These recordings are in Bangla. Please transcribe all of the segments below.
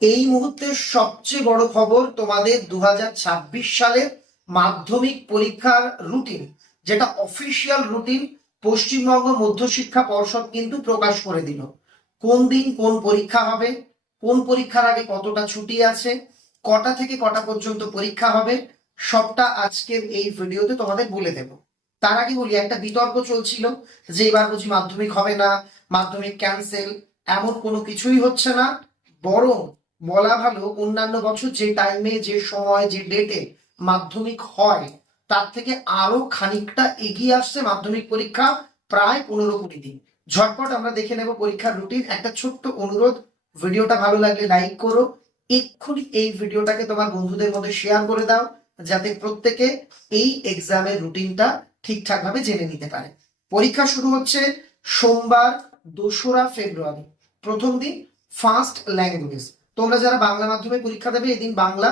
এই মুহূর্তের সবচেয়ে বড় খবর তোমাদের দু হাজার ছাব্বিশ সালের মাধ্যমিক পরীক্ষার রুটিন যেটা অফিসিয়াল রুটিন পশ্চিমবঙ্গ মধ্যশিক্ষা পর্ষদ কিন্তু প্রকাশ করে দিল। কোন দিন কোন পরীক্ষা হবে, কোন পরীক্ষার আগে কতটা ছুটি আছে, কটা থেকে কটা পর্যন্ত পরীক্ষা হবে, সবটা আজকের এই ভিডিওতে তোমাদের বলে দেব। তার আগে বলি, একটা বিতর্ক চলছিল যে এবার বুঝি মাধ্যমিক হবে না, মাধ্যমিক ক্যান্সেল এমন কোনো কিছুই হচ্ছে না, বরং বলা ভালো, অন্যান্য বছর যে টাইমে যে সময়, যে ডেটে মাধ্যমিক হয়, তার থেকে আরও খানিকটা এগিয়ে আসছে মাধ্যমিক পরীক্ষা প্রায় পনেরো কুড়ি দিন। ঝটপট আমরা দেখে নেব পরীক্ষার রুটিন একটা ছোট্ট অনুরোধ, ভিডিওটা ভালো লাগলে লাইক করো। এক্ষুনি এই ভিডিওটাকে তোমার বন্ধুদের মধ্যে শেয়ার করে দাও, যাতে প্রত্যেকে এই এক্সামের রুটিনটা ঠিকঠাক ভাবে জেনে নিতে পারে। পরীক্ষা শুরু হচ্ছে সোমবার, দোসরা ফেব্রুয়ারি। প্রথম দিন ফার্স্ট ল্যাঙ্গুয়েজ তোমরা যারা বাংলা মাধ্যমে পরীক্ষা দেবে, এদিন বাংলা,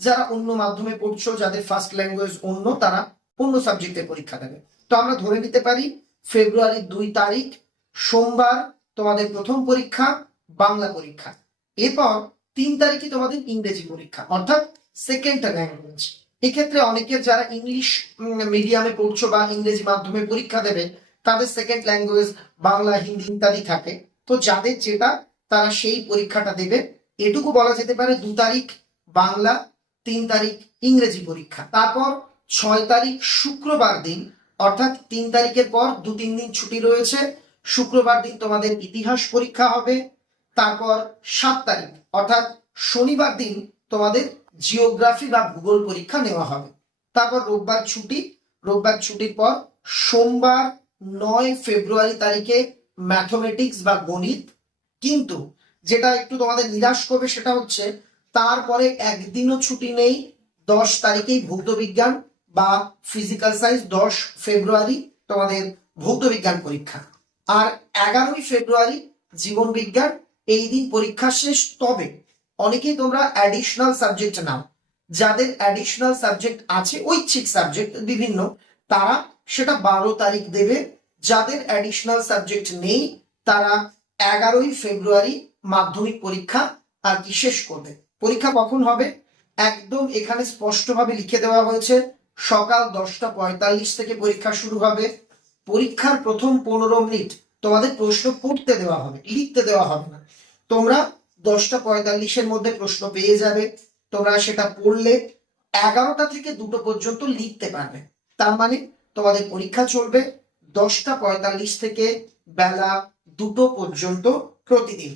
যারা অন্য মাধ্যমে পড়ছো, যাদের ফার্স্ট ল্যাঙ্গুয়েজ অন্য, তারা অন্য সাবজেক্টে পরীক্ষা দেবে। তো আমরা ধরে নিতে পারি, ফেব্রুয়ারির দুই তারিখ, সোমবার তোমাদের প্রথম পরীক্ষা, বাংলা পরীক্ষা। এরপর তিন তারিখে তোমাদের ইংরেজি পরীক্ষা, অর্থাৎ সেকেন্ড ল্যাঙ্গুয়েজ এক্ষেত্রে অনেকের যারা ইংলিশ মিডিয়ামে পড়ছো বা ইংরেজি মাধ্যমে পরীক্ষা দেবে, তাদের সেকেন্ড ল্যাঙ্গুয়েজ বাংলা, হিন্দি ইত্যাদি থাকে। তো যাদের যেটা, তারা সেই পরীক্ষাটা দেবে। এটুকু বলা যেতে পারে দু তারিখ বাংলা, তিন তারিখ ইংরেজি পরীক্ষা। তারপর ছয় তারিখ শুক্রবার দিন, অর্থাৎ তিন তারিখের পর দু তিন দিন ছুটি রয়েছে। শুক্রবার দিন তোমাদের ইতিহাস পরীক্ষা হবে। তারপর সাত তারিখ, অর্থাৎ শনিবার দিন তোমাদের জিওগ্রাফি বা ভূগোল পরীক্ষা নেওয়া হবে। তারপর রোববার ছুটি, রোববার ছুটির পর সোমবার নয় ফেব্রুয়ারি তারিখে ম্যাথমেটিক্স বা গণিত। কিন্তু যেটা একটু তোমাদের নিরাশ করবে সেটা হচ্ছে, তারপরে একদিনও ছুটি নেই, দশ তারিখেই ভৌত বিজ্ঞান বা ফিজিক্যাল সায়েন্স দশ ফেব্রুয়ারি তোমাদের ভৌত বিজ্ঞান পরীক্ষা। আর এগারোই ফেব্রুয়ারি জীবন বিজ্ঞান, এই দিন পরীক্ষা শেষ, তবে অনেকেই তোমরা অ্যাডিশনাল সাবজেক্ট নাও। যাদের অ্যাডিশনাল সাবজেক্ট আছে, ঐচ্ছিক সাবজেক্ট বিভিন্ন, তারা সেটা বারো তারিখ দেবে। যাদের অ্যাডিশনাল সাবজেক্ট নেই, তারা এগারোই ফেব্রুয়ারি মাধ্যমিক পরীক্ষা আর কি শেষ করবে। পরীক্ষা কখন হবে? একদম এখানে স্পষ্টভাবে লিখে দেওয়া হয়েছে, সকাল দশটা পঁয়তাল্লিশ থেকে পরীক্ষা শুরু হবে। পরীক্ষার প্রথম পনেরো মিনিট তোমাদের প্রশ্ন পড়তে দেওয়া হবে, লিখতে দেওয়া হবে না। তোমরা দশটা পঁয়তাল্লিশের মধ্যে প্রশ্ন পেয়ে যাবে, তোমরা সেটা পড়লে এগারোটা থেকে দুটো পর্যন্ত লিখতে পারবে। তার মানে তোমাদের পরীক্ষা চলবে দশটা পঁয়তাল্লিশ থেকে বেলা দুটো পর্যন্ত প্রতিদিন।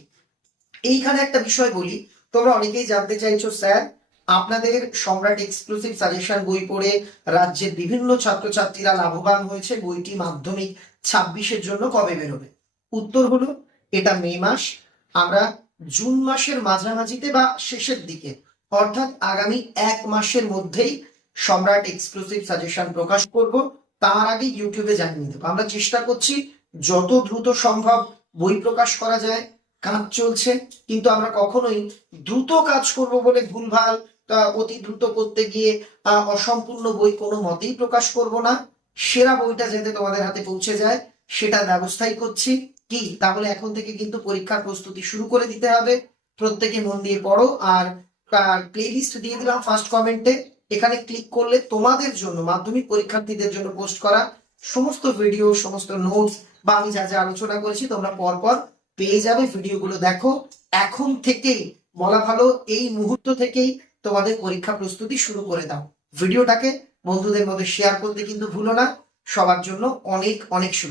এইখানে একটা বিষয় বলি, তোমরা অনেকেই জানতে চাইছো, স্যার, আপনাদের সম্রাট এক্সক্লুসিভ সাজেশন বই পড়ে রাজ্যের বিভিন্ন ছাত্রছাত্রীরা লাভবান হয়েছে, বইটি মাধ্যমিক ছাব্বিশের জন্য কবে বেরোবে? উত্তর হলো, এটা মে মাস। আমরা জুন মাসের মাঝামাঝিতে বা শেষের দিকে, অর্থাৎ আগামী এক মাসের মধ্যেই সম্রাট এক্সক্লুসিভ সাজেশন প্রকাশ করব। তার আগে ইউটিউবে জানিয়ে দেবো। আমরা চেষ্টা করছি, যত দ্রুত সম্ভব বই প্রকাশ করা যায়। কাজ চলছে, কিন্তু আমরা কখনোই দ্রুত কাজ করব বলে ভুলভাল অতি দ্রুত করতে গিয়ে অসম্পূর্ণ বই কোনো মতেই প্রকাশ করব না। সেরা বইটা যাতে তোমাদের হাতে পৌঁছে যায় সেটা ব্যবস্থাই করছি। কি? তাহলে এখন থেকে কিন্তু পরীক্ষার প্রস্তুতি শুরু করে দিতে হবে। প্রত্যেকে মন দিয়ে পড়ো আর প্লে লিস্ট দিয়ে দিলাম ফার্স্ট কমেন্টে এখানে ক্লিক করলে তোমাদের জন্য, মাধ্যমিক পরীক্ষার্থীদের জন্য পোস্ট করা সমস্ত ভিডিও সমস্ত নোটস বা আমি যা যা আলোচনা করেছি তোমরা পরপর পেয়ে যাবে ভিডিওগুলো দেখো। এখন থেকেই বলা ভালো, এই মুহূর্ত থেকেই তোমাদের পরীক্ষা প্রস্তুতি শুরু করে দাও। ভিডিওটাকে বন্ধুদের মধ্যে শেয়ার করতে কিন্তু ভুলো না। সবার জন্য অনেক অনেক শুভেচ্ছা।